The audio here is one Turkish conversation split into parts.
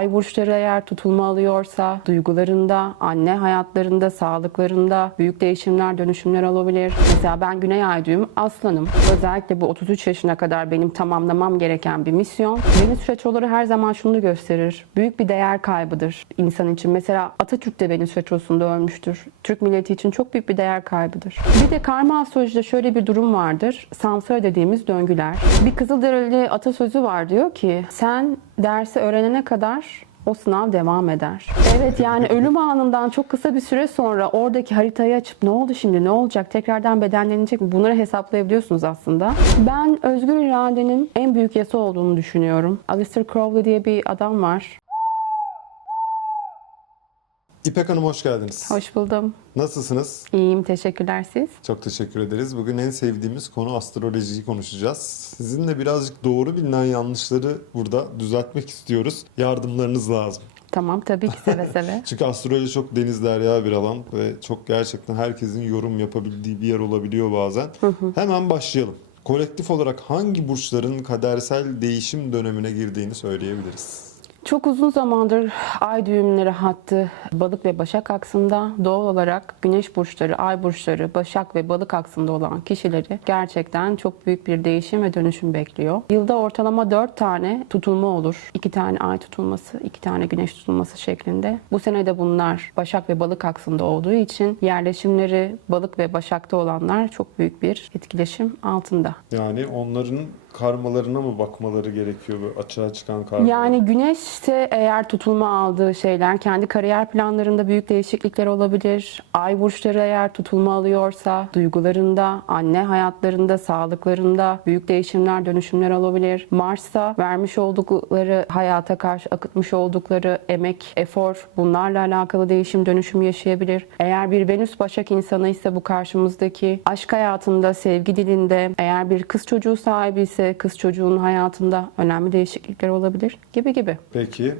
Ay burçları eğer tutulma alıyorsa duygularında, anne hayatlarında, sağlıklarında büyük değişimler, dönüşümler olabilir. Mesela ben Güney Ay düğüm aslanım. Özellikle bu 33 yaşına kadar benim tamamlamam gereken bir misyon. Venüs retroları her zaman şunu gösterir. Büyük bir değer kaybıdır insan için. Mesela Atatürk de Venüs retrosunda ölmüştür. Türk milleti için çok büyük bir değer kaybıdır. Bir de karma astrolojide şöyle bir durum vardır. Samsara dediğimiz döngüler. Bir Kızılderili atasözü var diyor ki sen dersi öğrenene kadar o sınav devam eder. Evet yani ölüm anından çok kısa bir süre sonra oradaki haritayı açıp ne oldu şimdi ne olacak tekrardan bedenlenecek mi bunları hesaplayabiliyorsunuz aslında. Ben özgür iradenin en büyük yası olduğunu düşünüyorum. Alistair Crowley diye bir adam var. İpek Hanım hoş geldiniz. Hoş buldum. Nasılsınız? İyiyim teşekkürler siz. Çok teşekkür ederiz. Bugün en sevdiğimiz konu astrolojiyi konuşacağız. Sizinle birazcık doğru bilinen yanlışları burada düzeltmek istiyoruz. Yardımlarınız lazım. Tamam tabii ki seve seve. Çünkü astroloji çok deniz derya bir alan ve çok gerçekten herkesin yorum yapabildiği bir yer olabiliyor bazen. Hemen başlayalım. Kolektif olarak hangi burçların kadersel değişim dönemine girdiğini söyleyebiliriz. Çok uzun zamandır ay düğümleri hattı balık ve başak aksında doğal olarak güneş burçları, ay burçları, başak ve balık aksında olan kişileri gerçekten çok büyük bir değişim ve dönüşüm bekliyor. Yılda ortalama 4 tane tutulma olur. 2 tane ay tutulması, 2 tane güneş tutulması şeklinde. Bu sene de bunlar başak ve balık aksında olduğu için yerleşimleri balık ve başakta olanlar çok büyük bir etkileşim altında. Yani onların karmalarına mı bakmaları gerekiyor bu açığa çıkan karmalar? Yani güneşte eğer tutulma aldığı şeyler kendi kariyer planlarında büyük değişiklikler olabilir. Ay burçları eğer tutulma alıyorsa duygularında, anne hayatlarında, sağlıklarında büyük değişimler, dönüşümler olabilir. Mars'ta vermiş oldukları hayata karşı akıtmış oldukları emek, efor bunlarla alakalı değişim, dönüşüm yaşayabilir. Eğer bir Venüs Başak insanı ise bu karşımızdaki aşk hayatında, sevgi dilinde, eğer bir kız çocuğu sahibi ise kız çocuğunun hayatında önemli değişiklikler olabilir gibi gibi. Peki.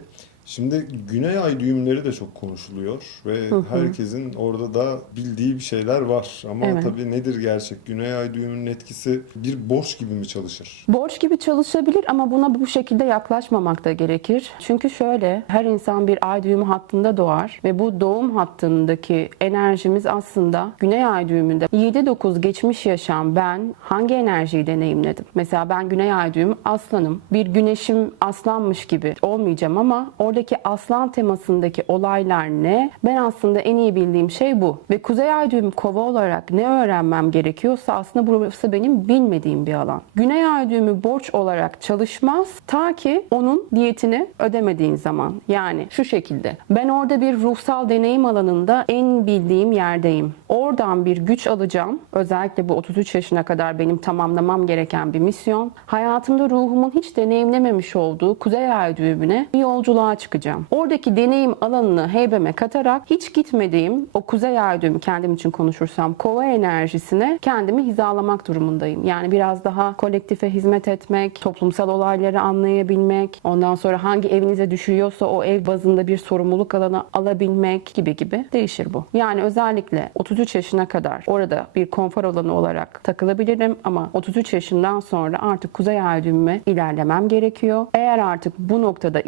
Şimdi Güney Ay düğümleri de çok konuşuluyor ve herkesin orada da bildiği bir şeyler var. Ama Evet. tabii nedir gerçek? Güney Ay düğümünün etkisi bir borç gibi mi çalışır? Borç gibi çalışabilir ama buna bu şekilde yaklaşmamak da gerekir. Çünkü şöyle her insan bir ay düğümü hattında doğar ve bu doğum hattındaki enerjimiz aslında güney ay düğümünde 7-9 geçmiş yaşam ben hangi enerjiyi deneyimledim? Mesela ben güney ay düğümü aslanım. Bir güneşim aslanmış gibi olmayacağım ama oradaki aslan temasındaki olaylar ne? Ben aslında en iyi bildiğim şey bu. Ve kuzey ay düğümü kova olarak ne öğrenmem gerekiyorsa aslında burası benim bilmediğim bir alan. Güney ay düğümü borç olarak çalışmaz ta ki onun diyetini ödemediğin zaman. Yani şu şekilde. Ben orada bir ruhsal deneyim alanında en bildiğim yerdeyim. Oradan bir güç alacağım. Özellikle bu 33 yaşına kadar benim tamamlamam gereken bir misyon. Hayatımda ruhumun hiç deneyimlememiş olduğu kuzey ay düğümüne bir yolculuğa çıkacağım. Oradaki deneyim alanını heybeme katarak hiç gitmediğim o kuzey ay kendim için konuşursam kova enerjisine kendimi hizalamak durumundayım. Yani biraz daha kolektife hizmet etmek, toplumsal olayları anlayabilmek, ondan sonra hangi evinize düşüyorsa o ev bazında bir sorumluluk alanı alabilmek gibi gibi değişir bu. Yani özellikle 33 yaşına kadar orada bir konfor alanı olarak takılabilirim ama 33 yaşından sonra artık kuzey ay ilerlemem gerekiyor. Eğer artık bu noktada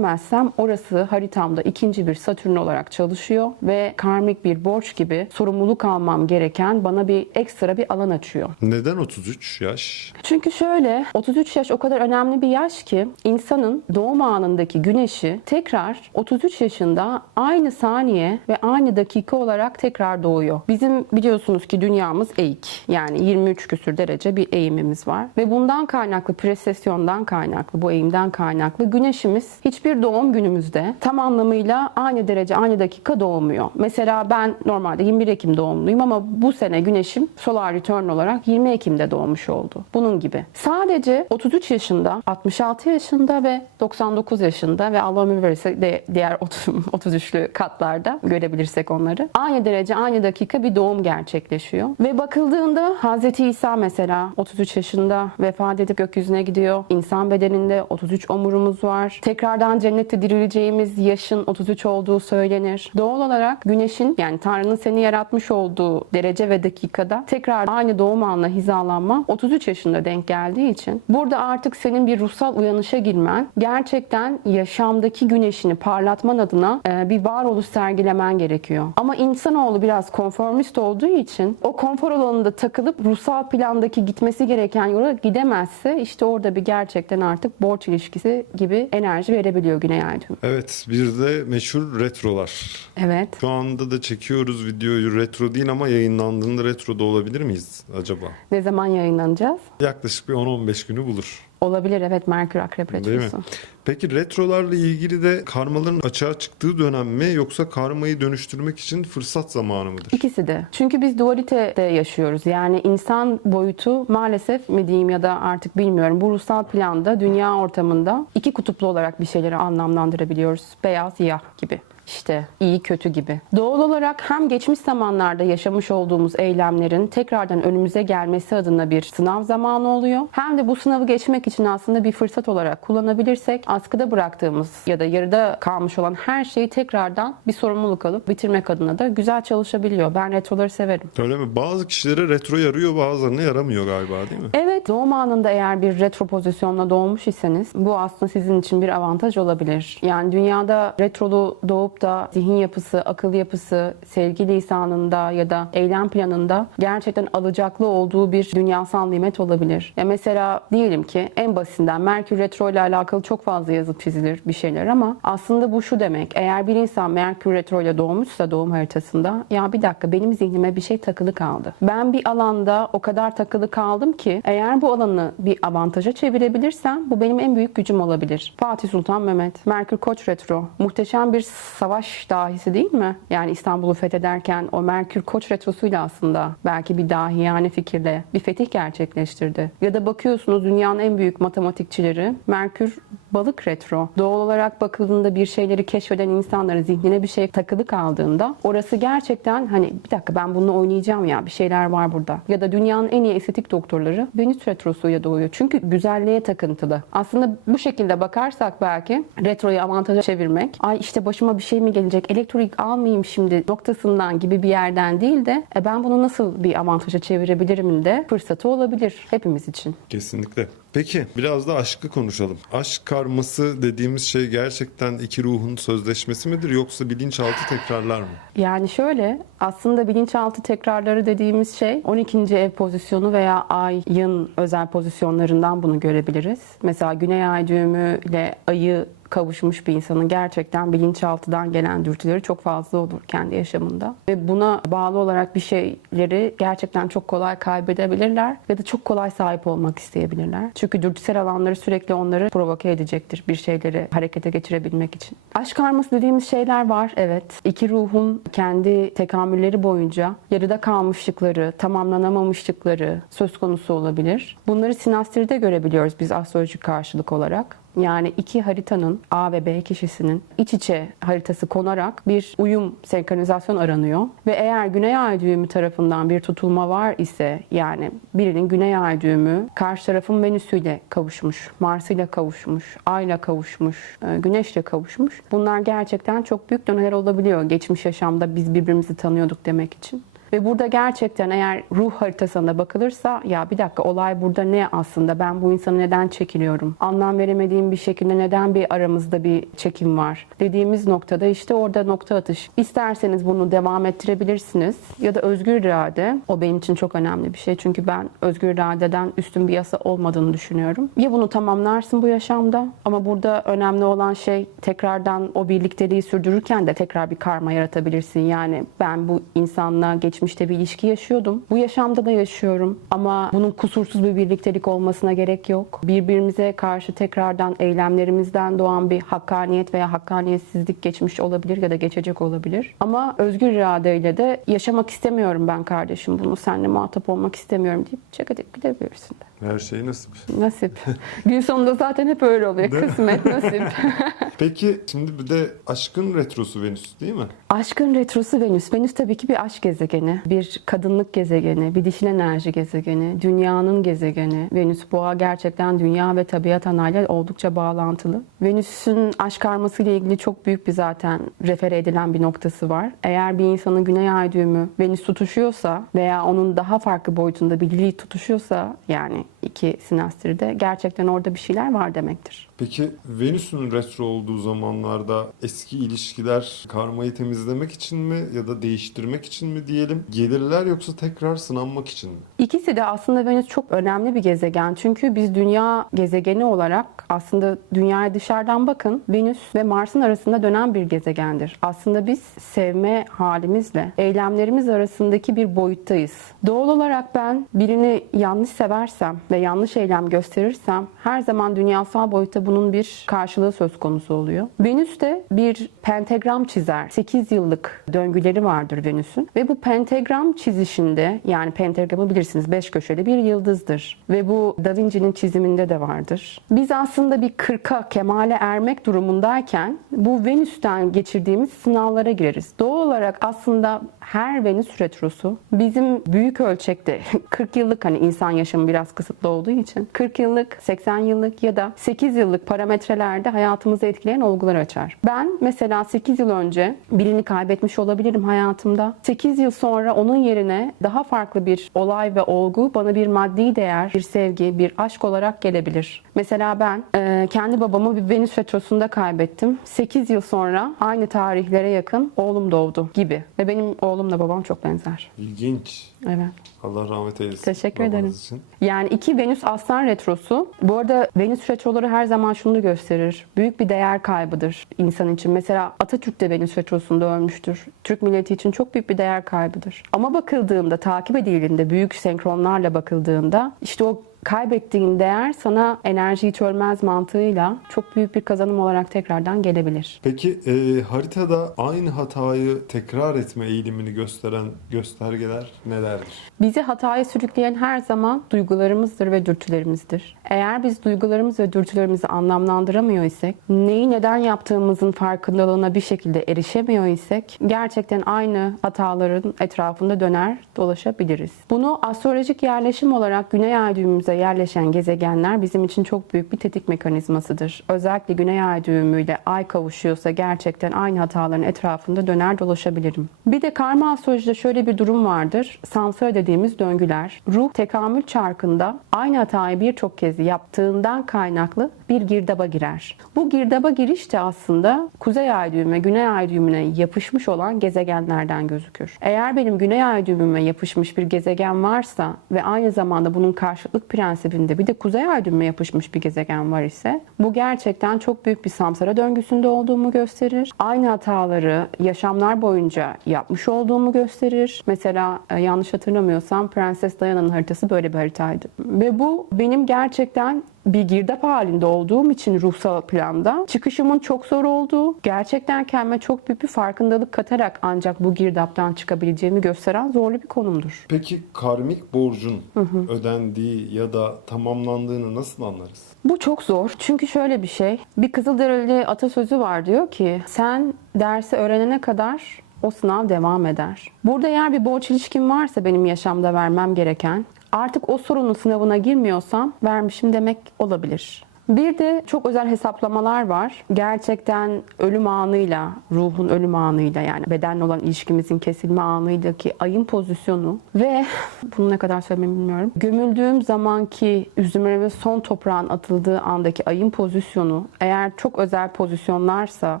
ilerleyemezsem orası haritamda ikinci bir satürn olarak çalışıyor ve karmik bir borç gibi sorumluluk almam gereken bana bir ekstra bir alan açıyor. Neden 33 yaş? Çünkü şöyle 33 yaş o kadar önemli bir yaş ki insanın doğum anındaki güneşi tekrar 33 yaşında aynı saniye ve aynı dakika olarak tekrar doğuyor. Bizim biliyorsunuz ki dünyamız eğik. Yani 23 küsür derece bir eğimimiz var. Ve bundan kaynaklı presesyondan kaynaklı bu eğimden kaynaklı güneşimiz hiçbir doğum günümüzde tam anlamıyla aynı derece aynı dakika doğmuyor. Mesela ben normalde 21 Ekim doğumluyum ama bu sene güneşim solar return olarak 20 Ekim'de doğmuş oldu. Bunun gibi. Sadece 33 yaşında, 66 yaşında ve 99 yaşında ve Allah ömür verirse de diğer 30, 33'lü katlarda görebilirsek onları. Aynı derece aynı dakika bir doğum gerçekleşiyor. Ve bakıldığında Hz. İsa mesela 33 yaşında vefat edip gökyüzüne gidiyor. İnsan bedeninde 33 omurumuz var. Tekrardan cennete tuvalette dirileceğimiz yaşın 33 olduğu söylenir. Doğal olarak güneşin yani Tanrı'nın seni yaratmış olduğu derece ve dakikada tekrar aynı doğum anına hizalanma 33 yaşında denk geldiği için burada artık senin bir ruhsal uyanışa girmen gerçekten yaşamdaki güneşini parlatman adına e, bir varoluş sergilemen gerekiyor. Ama insanoğlu biraz konformist olduğu için o konfor alanında takılıp ruhsal plandaki gitmesi gereken yola gidemezse işte orada bir gerçekten artık borç ilişkisi gibi enerji verebiliyor Güney Ay düğümü. Evet bir de meşhur retrolar. Evet. Şu anda da çekiyoruz videoyu retro değil ama yayınlandığında retroda olabilir miyiz acaba? Ne zaman yayınlanacağız? Yaklaşık bir 10-15 günü bulur. Olabilir evet Merkür Akrep Değil mi? Retrosu. Peki retrolarla ilgili de karmaların açığa çıktığı dönem mi yoksa karmayı dönüştürmek için fırsat zamanı mıdır? İkisi de. Çünkü biz dualitede yaşıyoruz. Yani insan boyutu maalesef mi diyeyim ya da artık bilmiyorum. Bu ruhsal planda, dünya ortamında iki kutuplu olarak bir şeyleri anlamlandırabiliyoruz. Beyaz, siyah gibi. İşte iyi kötü gibi. Doğal olarak hem geçmiş zamanlarda yaşamış olduğumuz eylemlerin tekrardan önümüze gelmesi adına bir sınav zamanı oluyor. Hem de bu sınavı geçmek için aslında bir fırsat olarak kullanabilirsek askıda bıraktığımız ya da yarıda kalmış olan her şeyi tekrardan bir sorumluluk alıp bitirmek adına da güzel çalışabiliyor. Ben retroları severim. Öyle mi? Bazı kişilere retro yarıyor bazılarına yaramıyor galiba değil mi? Evet, doğum anında eğer bir retro pozisyonla doğmuş iseniz bu aslında sizin için bir avantaj olabilir. Yani dünyada retrolu doğup da zihin yapısı, akıl yapısı, sevgi lisanında ya da eylem planında gerçekten alacaklı olduğu bir dünyasal nimet olabilir. Ya mesela diyelim ki en basitinden Merkür retro ile alakalı çok fazla yazıp çizilir bir şeyler ama aslında bu şu demek. Eğer bir insan Merkür retro ile doğmuşsa doğum haritasında ya bir dakika benim zihnime bir şey takılı kaldı. Ben bir alanda o kadar takılı kaldım ki eğer bu alanı bir avantaja çevirebilirsem bu benim en büyük gücüm olabilir. Fatih Sultan Mehmet, Merkür Koç retro. Muhteşem bir savaş dahisi değil mi? Yani İstanbul'u fethederken o Merkür Koç retrosuyla aslında belki bir dahiyane fikirle bir fetih gerçekleştirdi. Ya da bakıyorsunuz dünyanın en büyük matematikçileri Merkür Balık retro. Doğal olarak bakıldığında bir şeyleri keşfeden insanların zihnine bir şey takılı kaldığında orası gerçekten hani bir dakika ben bununla oynayacağım ya bir şeyler var burada. Ya da dünyanın en iyi estetik doktorları Venüs retrosuyla doğuyor. Çünkü güzelliğe takıntılı. Aslında bu şekilde bakarsak belki retroyu avantaja çevirmek ay işte başıma bir şey mi gelecek elektrik almayayım şimdi noktasından gibi bir yerden değil de e, ben bunu nasıl bir avantaja çevirebilirim de fırsatı olabilir hepimiz için. Kesinlikle. Peki biraz da aşkı konuşalım. Aşk karması dediğimiz şey gerçekten iki ruhun sözleşmesi midir yoksa bilinçaltı tekrarlar mı? Yani şöyle aslında bilinçaltı tekrarları dediğimiz şey 12. ev pozisyonu veya ayın özel pozisyonlarından bunu görebiliriz. Mesela güney ay düğümü ile ayı kavuşmuş bir insanın gerçekten bilinçaltıdan gelen dürtüleri çok fazla olur kendi yaşamında. Ve buna bağlı olarak bir şeyleri gerçekten çok kolay kaybedebilirler ya da çok kolay sahip olmak isteyebilirler. Çünkü dürtüsel alanları sürekli onları provoke edecektir bir şeyleri harekete geçirebilmek için. Aşk karması dediğimiz şeyler var evet. İki ruhun kendi tekamülleri boyunca yarıda kalmışlıkları, tamamlanamamışlıkları söz konusu olabilir. Bunları sinastride görebiliyoruz biz astrolojik karşılık olarak. Yani iki haritanın A ve B kişisinin iç içe haritası konarak bir uyum, senkronizasyon aranıyor. Ve eğer Güney Ay düğümü tarafından bir tutulma var ise yani birinin Güney Ay düğümü karşı tarafın Venüs'üyle kavuşmuş, Mars'ıyla kavuşmuş, Ay'la kavuşmuş, e, Güneş'le kavuşmuş. Bunlar gerçekten çok büyük döneler olabiliyor. Geçmiş yaşamda biz birbirimizi tanıyorduk demek için. Ve burada gerçekten eğer ruh haritasına bakılırsa ya bir dakika olay burada ne aslında ben bu insanı neden çekiliyorum? Anlam veremediğim bir şekilde neden bir aramızda bir çekim var? Dediğimiz noktada işte orada nokta atış. İsterseniz bunu devam ettirebilirsiniz ya da özgür irade o benim için çok önemli bir şey. Çünkü ben özgür iradeden üstün bir yasa olmadığını düşünüyorum. Ya bunu tamamlarsın bu yaşamda ama burada önemli olan şey tekrardan o birlikteliği sürdürürken de tekrar bir karma yaratabilirsin. Yani ben bu insanla geçmişte bir ilişki yaşıyordum. Bu yaşamda da yaşıyorum ama bunun kusursuz bir birliktelik olmasına gerek yok. Birbirimize karşı tekrardan eylemlerimizden doğan bir hakkaniyet veya hakkaniyetsizlik geçmiş olabilir ya da geçecek olabilir. Ama özgür iradeyle de yaşamak istemiyorum ben kardeşim bunu. Seninle muhatap olmak istemiyorum deyip çek edip gidebilirsin de. Her şey nasip. Nasip. Gün sonunda zaten hep öyle oluyor. Değil? Kısmet, nasip. Peki şimdi bir de aşkın retrosu Venüs değil mi? Aşkın retrosu Venüs. Venüs tabii ki bir aşk gezegeni, bir kadınlık gezegeni, bir dişil enerji gezegeni, dünyanın gezegeni. Venüs boğa gerçekten dünya ve tabiat anayla oldukça bağlantılı. Venüs'ün aşk karması ile ilgili çok büyük bir zaten refere edilen bir noktası var. Eğer bir insanın güney ay düğümü Venüs tutuşuyorsa veya onun daha farklı boyutunda bir Lilith tutuşuyorsa yani iki sinastride gerçekten orada bir şeyler var demektir. Peki Venüs'ün retro olduğu zamanlarda eski ilişkiler karmayı temizlemek için mi ya da değiştirmek için mi diyelim gelirler yoksa tekrar sınanmak için mi? İkisi de aslında Venüs çok önemli bir gezegen. Çünkü biz dünya gezegeni olarak aslında dünyaya dışarıdan bakın Venüs ve Mars'ın arasında dönen bir gezegendir. Aslında biz sevme halimizle eylemlerimiz arasındaki bir boyuttayız. Doğal olarak ben birini yanlış seversem ve yanlış eylem gösterirsem her zaman dünyasal boyutta bunun bir karşılığı söz konusu oluyor. Venüs de bir pentagram çizer. 8 yıllık döngüleri vardır Venüs'ün ve bu pentagram çizişinde yani pentagramı bilirsiniz 5 köşeli bir yıldızdır ve bu Da Vinci'nin çiziminde de vardır. Biz aslında bir kırka kemale ermek durumundayken bu Venüs'ten geçirdiğimiz sınavlara gireriz. Doğal olarak aslında her Venüs retrosu bizim büyük ölçekte 40 yıllık hani insan yaşamı biraz kısıtlı olduğu için 40 yıllık, 80 yıllık ya da 8 yıllık parametrelerde hayatımızı etkileyen olgular açar. Ben mesela 8 yıl önce birini kaybetmiş olabilirim hayatımda. 8 yıl sonra onun yerine daha farklı bir olay ve olgu bana bir maddi değer, bir sevgi, bir aşk olarak gelebilir. Mesela ben e, kendi babamı bir Venüs retrosunda kaybettim. 8 yıl sonra aynı tarihlere yakın oğlum doğdu gibi. Ve benim oğlumla babam çok benzer. İlginç. Evet. Allah rahmet eylesin. Teşekkür ederim. Için. Yani iki Venüs Aslan retrosu. Bu arada Venüs retroları her zaman şunu gösterir. Büyük bir değer kaybıdır insan için. Mesela Atatürk de Venüs retrosunda ölmüştür. Türk milleti için çok büyük bir değer kaybıdır. Ama bakıldığında, takip edildiğinde, büyük senkronlarla bakıldığında işte o kaybettiğin değer sana enerji hiç ölmez mantığıyla çok büyük bir kazanım olarak tekrardan gelebilir. Peki e, haritada aynı hatayı tekrar etme eğilimini gösteren göstergeler nelerdir? Bizi hataya sürükleyen her zaman duygularımızdır ve dürtülerimizdir. Eğer biz duygularımız ve dürtülerimizi anlamlandıramıyor isek, neyi neden yaptığımızın farkındalığına bir şekilde erişemiyor isek, gerçekten aynı hataların etrafında döner dolaşabiliriz. Bunu astrolojik yerleşim olarak Güney Ay düğümümüze yerleşen gezegenler bizim için çok büyük bir tetik mekanizmasıdır. Özellikle Güney Ay düğümüyle Ay kavuşuyorsa gerçekten aynı hataların etrafında döner dolaşabilirim. Bir de karma astrolojide şöyle bir durum vardır. Samsara dediğimiz döngüler. Ruh tekamül çarkında aynı hatayı birçok kez yaptığından kaynaklı bir girdaba girer. Bu girdaba giriş de aslında Kuzey Ay düğümü ve Güney Ay düğümüne yapışmış olan gezegenlerden gözükür. Eğer benim Güney Ay düğümüme yapışmış bir gezegen varsa ve aynı zamanda bunun karşıtlık prensibinde bir de Kuzey Ay düğümüne yapışmış bir gezegen var ise bu gerçekten çok büyük bir samsara döngüsünde olduğumu gösterir. Aynı hataları yaşamlar boyunca yapmış olduğumu gösterir. Mesela e, yanlış hatırlamıyorsam Prenses Diana'nın haritası böyle bir haritaydı. Ve bu benim gerçekten bir girdap halinde olduğum için ruhsal planda çıkışımın çok zor olduğu, gerçekten kendime çok büyük bir farkındalık katarak ancak bu girdaptan çıkabileceğimi gösteren zorlu bir konumdur. Peki karmik borcun ödendiği ya da tamamlandığını nasıl anlarız? Bu çok zor. Çünkü şöyle bir şey. Bir Kızılderili atasözü var diyor ki sen dersi öğrenene kadar o sınav devam eder. Burada eğer bir borç ilişkim varsa benim yaşamda vermem gereken artık o sorunun sınavına girmiyorsam vermişim demek olabilir. Bir de çok özel hesaplamalar var. Gerçekten ölüm anıyla, ruhun ölüm anıyla yani bedenle olan ilişkimizin kesilme anıydaki ayın pozisyonu ve bunu ne kadar söylememi bilmiyorum. Gömüldüğüm zamanki üzümlere ve son toprağın atıldığı andaki ayın pozisyonu eğer çok özel pozisyonlarsa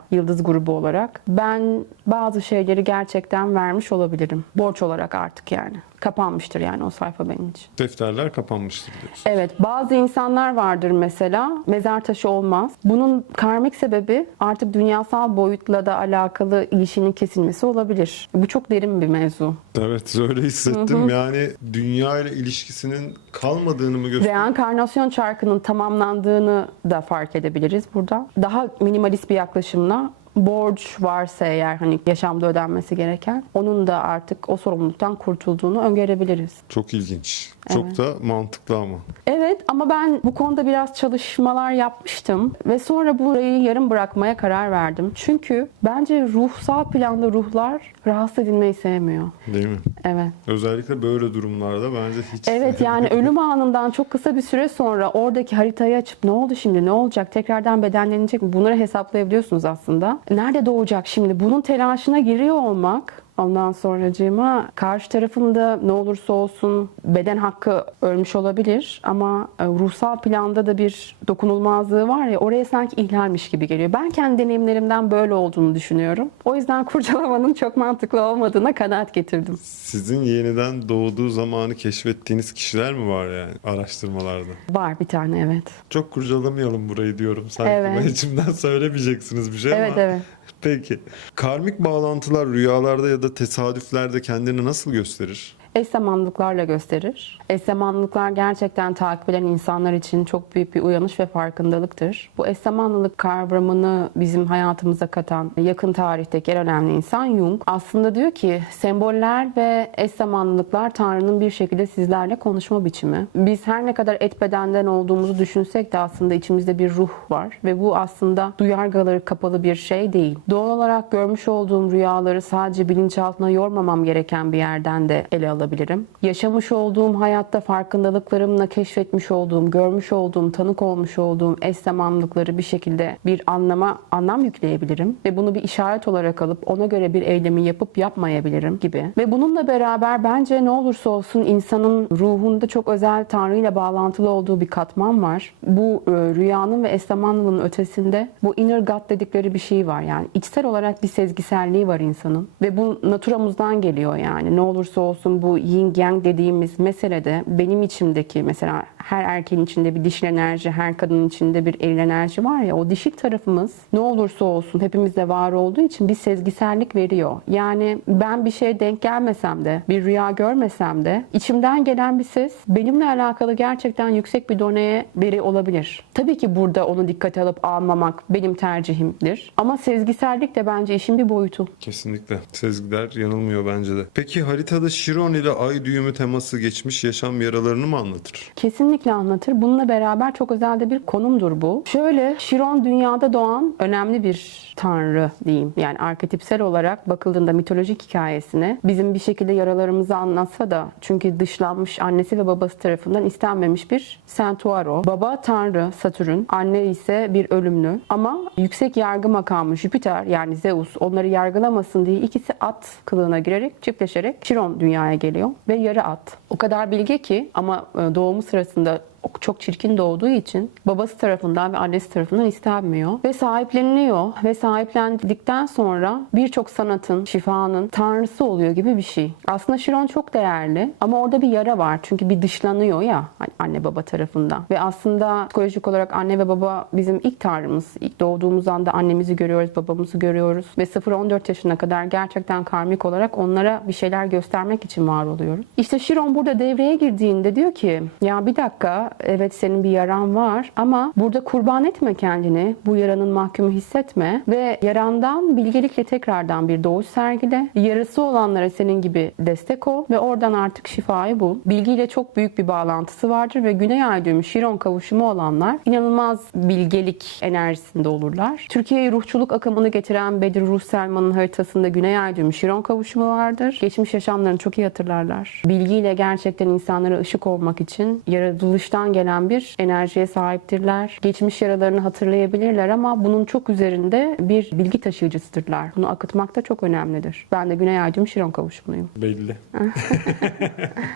yıldız grubu olarak ben bazı şeyleri gerçekten vermiş olabilirim. Borç olarak artık yani. Kapanmıştır yani o sayfa benim için. Defterler kapanmıştır diyorsun. Evet bazı insanlar vardır mesela mezar taşı olmaz. Bunun karmik sebebi artık dünyasal boyutla da alakalı ilişkinin kesilmesi olabilir. Bu çok derin bir mevzu. Evet öyle hissettim. Yani dünya ile ilişkisinin kalmadığını mı gösteriyor? Reenkarnasyon çarkının tamamlandığını da fark edebiliriz burada. Daha minimalist bir yaklaşımla borç varsa eğer hani yaşamda ödenmesi gereken onun da artık o sorumluluktan kurtulduğunu öngörebiliriz. Çok ilginç. Çok da mantıklı ama. Evet ama ben bu konuda biraz çalışmalar yapmıştım ve sonra burayı yarım bırakmaya karar verdim. Çünkü bence ruhsal planda ruhlar rahatsız edilmeyi sevmiyor. Değil mi? Evet. Özellikle böyle durumlarda bence hiç Evet yani ölüm anından çok kısa bir süre sonra oradaki haritayı açıp ne oldu şimdi ne olacak tekrardan bedenlenecek mi bunları hesaplayabiliyorsunuz aslında. Nerede doğacak şimdi bunun telaşına giriyor olmak Ondan sonracığıma karşı tarafında ne olursa olsun beden hakkı ölmüş olabilir ama e, ruhsal planda da bir dokunulmazlığı var ya oraya sanki ihlalmiş gibi geliyor. Ben kendi deneyimlerimden böyle olduğunu düşünüyorum. O yüzden kurcalamanın çok mantıklı olmadığına kanaat getirdim. Sizin yeniden doğduğu zamanı keşfettiğiniz kişiler mi var yani araştırmalarda? Var bir tane evet. Çok kurcalamayalım burayı diyorum sanki. Evet. Ben içimden söylemeyeceksiniz bir şey Evet ama. evet. Peki. Karmik bağlantılar rüyalarda ya da tesadüflerde kendini nasıl gösterir? Eş zamanlılıklarla gösterir. Eş zamanlılıklar gerçekten takip eden insanlar için çok büyük bir uyanış ve farkındalıktır. Bu eş zamanlılık kavramını bizim hayatımıza katan yakın tarihteki en önemli insan Jung. Aslında diyor ki semboller ve eş zamanlılıklar Tanrı'nın bir şekilde sizlerle konuşma biçimi. Biz her ne kadar et bedenden olduğumuzu düşünsek de aslında içimizde bir ruh var ve bu aslında duyargaları kapalı bir şey değil. Doğal olarak görmüş olduğum rüyaları sadece bilinçaltına yormamam gereken bir yerden de ele alabilirim. Yaşamış olduğum hayatta farkındalıklarımla keşfetmiş olduğum, görmüş olduğum, tanık olmuş olduğum eş zamanlılıkları bir şekilde bir anlama, anlam yükleyebilirim. Ve bunu bir işaret olarak alıp ona göre bir eylemi yapıp yapmayabilirim gibi. Ve bununla beraber bence ne olursa olsun insanın ruhunda çok özel Tanrı ile bağlantılı olduğu bir katman var. Bu e, rüyanın ve eş zamanlılığın ötesinde bu inner God dedikleri bir şey var. Yani içsel olarak bir sezgiselliği var insanın. Ve bu naturamızdan geliyor yani. Ne olursa olsun bu yin yang dediğimiz meselede benim içimdeki mesela her erkeğin içinde bir dişil enerji, her kadının içinde bir eril enerji var ya o dişil tarafımız ne olursa olsun hepimizde var olduğu için bir sezgisellik veriyor. Yani ben bir şeye denk gelmesem de, bir rüya görmesem de içimden gelen bir ses benimle alakalı gerçekten yüksek bir doneye veri olabilir. Tabii ki burada onu dikkate alıp almamak benim tercihimdir. Ama sezgisellik de bence işin bir boyutu. Kesinlikle. Sezgiler yanılmıyor bence de. Peki haritada Şiron ile ay düğümü teması geçmiş yaşam yaralarını mı anlatır? Kesinlikle anlatır. Bununla beraber çok özel de bir konumdur bu. Şöyle, Şiron dünyada doğan önemli bir tanrı diyeyim. Yani arketipsel olarak bakıldığında mitolojik hikayesine bizim bir şekilde yaralarımızı anlatsa da çünkü dışlanmış annesi ve babası tarafından istenmemiş bir Centauro. Baba tanrı Satürn, anne ise bir ölümlü. Ama yüksek yargı makamı Jüpiter yani Zeus onları yargılamasın diye ikisi at kılığına girerek çiftleşerek Şiron dünyaya geliyor ve yarı at. O kadar bilge ki ama e, doğumu sırasında çok çirkin doğduğu için babası tarafından ve annesi tarafından istenmiyor ve sahipleniliyor ve sahiplendikten sonra birçok sanatın, şifanın tanrısı oluyor gibi bir şey. Aslında Şiron çok değerli ama orada bir yara var çünkü bir dışlanıyor ya anne baba tarafından ve aslında psikolojik olarak anne ve baba bizim ilk tanrımız. İlk doğduğumuz anda annemizi görüyoruz, babamızı görüyoruz ve 0-14 yaşına kadar gerçekten karmik olarak onlara bir şeyler göstermek için var oluyoruz. İşte Şiron burada devreye girdiğinde diyor ki ya bir dakika evet senin bir yaran var ama burada kurban etme kendini. Bu yaranın mahkumu hissetme ve yarandan bilgelikle tekrardan bir doğuş sergile. Yarası olanlara senin gibi destek ol ve oradan artık şifayı bul. Bilgiyle çok büyük bir bağlantısı vardır ve Güney Ay düğümü Şiron kavuşumu olanlar inanılmaz bilgelik enerjisinde olurlar. Türkiye'ye ruhçuluk akımını getiren Bedir Ruh Selman'ın haritasında Güney Ay düğümü Şiron kavuşumu vardır. Geçmiş yaşamlarını çok iyi hatırlarlar. Bilgiyle gerçekten insanlara ışık olmak için yaratılıştan gelen bir enerjiye sahiptirler. Geçmiş yaralarını hatırlayabilirler ama bunun çok üzerinde bir bilgi taşıyıcısıdırlar. Bunu akıtmak da çok önemlidir. Ben de Güney Ay düğümü Şiron kavuşumluyum. Belli.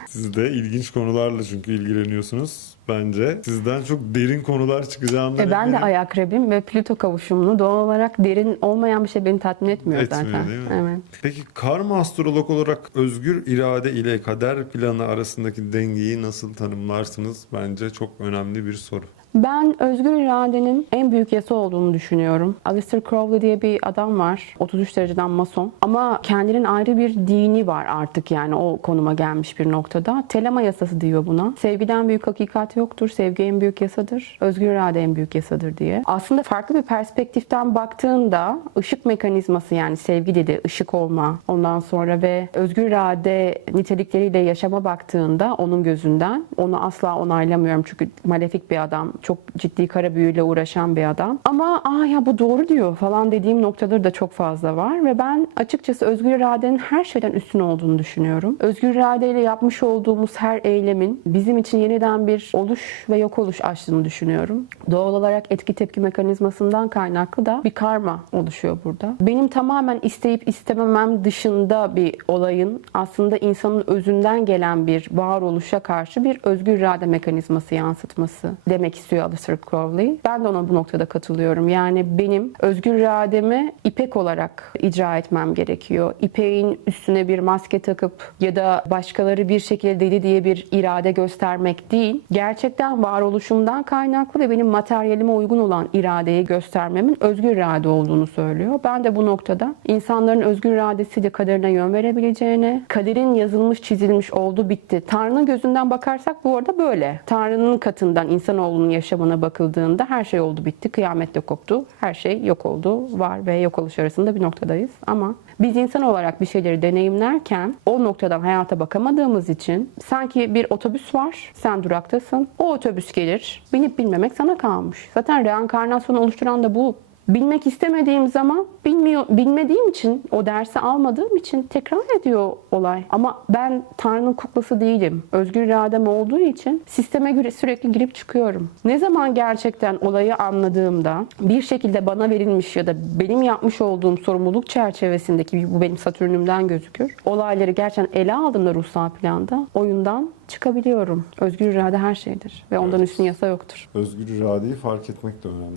Siz de ilginç konularla çünkü ilgileniyorsunuz bence. Sizden çok derin konular çıkacağından E ben de eminim. ay akrebim ve Plüto kavuşumlu. Doğal olarak derin olmayan bir şey beni tatmin etmiyor, Etmiyor zaten. değil mi? Evet. Peki karma astrolog olarak özgür irade ile kader planı arasındaki dengeyi nasıl tanımlarsınız? Bence çok önemli bir soru. Ben özgür iradenin en büyük yasa olduğunu düşünüyorum. Aleister Crowley diye bir adam var. 33 dereceden mason. Ama kendinin ayrı bir dini var artık yani o konuma gelmiş bir noktada. Telema yasası diyor buna. Sevgiden büyük hakikat yoktur. Sevgi en büyük yasadır. Özgür irade en büyük yasadır diye. Aslında farklı bir perspektiften baktığında ışık mekanizması yani sevgi dedi, ışık olma ondan sonra ve özgür irade nitelikleriyle yaşama baktığında onun gözünden onu asla onaylamıyorum çünkü malefik bir adam, çok ciddi kara büyüyle uğraşan bir adam. Ama aa ya bu doğru diyor falan dediğim noktaları da çok fazla var ve ben açıkçası özgür iradenin her şeyden üstün olduğunu düşünüyorum. Özgür iradeyle yapmış olduğumuz her eylemin bizim için yeniden bir oluş ve yok oluş açtığını düşünüyorum. Doğal olarak etki tepki mekanizmasından kaynaklı da bir karma oluşuyor burada. Benim tamamen isteyip istememem dışında bir olayın aslında insanın özünden gelen bir varoluşa karşı bir özgür irade mekanizması yansıtması demek istiyor Aleister Crowley. Ben de ona bu noktada katılıyorum. Yani benim özgür irademi ipek olarak icra etmem gerekiyor. İpeğin üstüne bir maske takıp ya da başkaları bir şekilde deli diye bir irade göstermek değil. Gerçekten varoluşumdan kaynaklı ve benim materyalime uygun olan iradeyi göstermemin özgür irade olduğunu söylüyor. Ben de bu noktada insanların özgür iradesiyle kaderine yön verebileceğine, kaderin yazılmış çizilmiş oldu bitti. Tanrı'nın gözünden bakarsak bu arada böyle. Tanrı'nın katından insanoğlunun yaşamına bakıldığında her şey oldu bitti. Kıyamette koptu. Her şey yok oldu. Var ve yok oluş arasında bir noktadayız. Ama biz insan olarak bir şeyleri deneyimlerken o noktadan hayata bakamadığımız için sanki bir otobüs var, sen duraktasın. O otobüs gelir, binip bilmemek sana kalmış. Zaten reenkarnasyonu oluşturan da bu. Bilmek istemediğim zaman bilmiyor, bilmediğim için o dersi almadığım için tekrar ediyor olay. Ama ben Tanrı'nın kuklası değilim. Özgür iradem olduğu için sisteme göre sürekli girip çıkıyorum. Ne zaman gerçekten olayı anladığımda bir şekilde bana verilmiş ya da benim yapmış olduğum sorumluluk çerçevesindeki bu benim Satürn'ümden gözükür. Olayları gerçekten ele aldığımda ruhsal planda oyundan çıkabiliyorum. Özgür irade her şeydir ve ondan Evet. üstün yasa yoktur. Özgür iradeyi fark etmek de önemli ama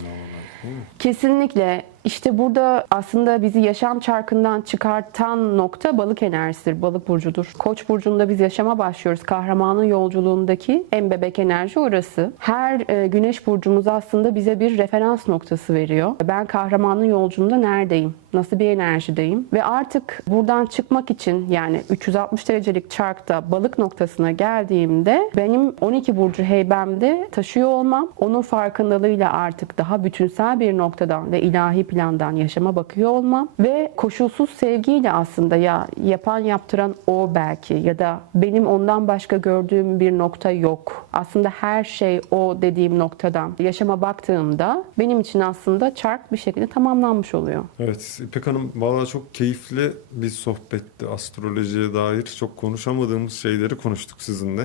değil mi? Kesinlikle. İşte burada aslında bizi yaşam çarkından çıkartan nokta balık enerjisidir, balık burcudur. Koç burcunda biz yaşama başlıyoruz. Kahramanın yolculuğundaki en bebek enerji orası. Her e, güneş burcumuz aslında bize bir referans noktası veriyor. Ben kahramanın yolculuğunda neredeyim? Nasıl bir enerjideyim? Ve artık buradan çıkmak için yani 360 derecelik çarkta balık noktasına geldiğimde benim 12 burcu heybemde taşıyor olmam, onun farkındalığıyla artık daha bütünsel bir noktadan ve ilahi plandan yaşama bakıyor olmam ve koşulsuz sevgiyle aslında ya yapan yaptıran o belki ya da benim ondan başka gördüğüm bir nokta yok. Aslında her şey o dediğim noktadan yaşama baktığımda benim için aslında çark bir şekilde tamamlanmış oluyor. Evet İpek Hanım valla çok keyifli bir sohbetti. Astrolojiye dair çok konuşamadığımız şeyleri konuştuk sizinle.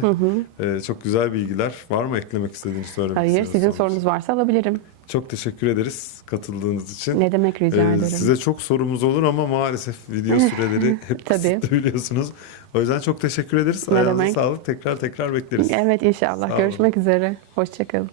Ee, çok güzel bilgiler. Var mı eklemek istediğiniz söylemek Hayır, sizin sorunuz varsa alabilirim. Çok teşekkür ederiz katıldığınız için. Ne demek rica Ee, ederim. Size çok sorumuz olur ama maalesef video süreleri hep kısıtlı biliyorsunuz. O yüzden çok teşekkür ederiz. Ne Ayağınıza demek. sağlık. Tekrar tekrar bekleriz. Evet inşallah. Sağ olun. Görüşmek üzere. Hoşçakalın.